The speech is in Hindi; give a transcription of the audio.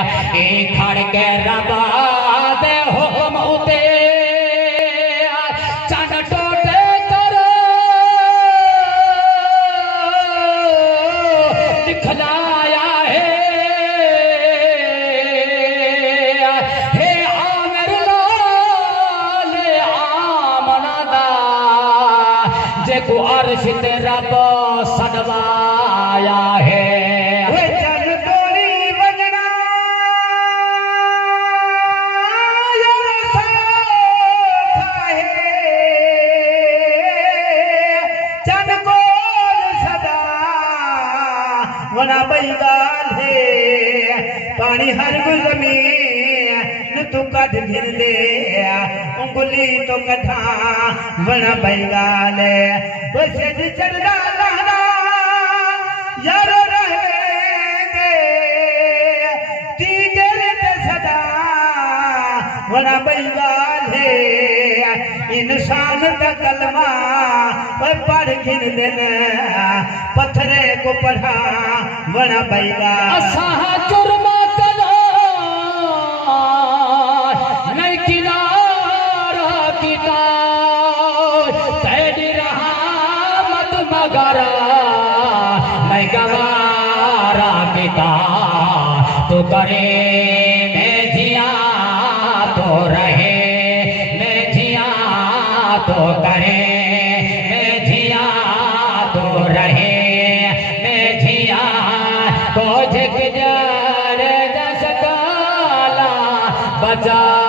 खड़ के रबा दे हुक्म उते चन टोटे कर दिखलाया हे आमिर लाल आमना दा जेको अर्श ते रब सडवाया है वना बैगाल है पानी हर गुजमी तू कट घिर ले उंगली तो कठा वना बैगाल है वैसे चढ़ना लहरा यार रहे दे तीजल ते सदा वना बैगाल है इंसान का कलमा पढ़ घिर देना पत्थरे को पढ़ा बड़ा बैगा असा जुर्मा कला नहीं किनारा किता तेरी रहा मत मगरा नहीं गवारा किता तो करे मैं जिया तो रहे मैं जिया तो करे मैं जिया तो रहे बचा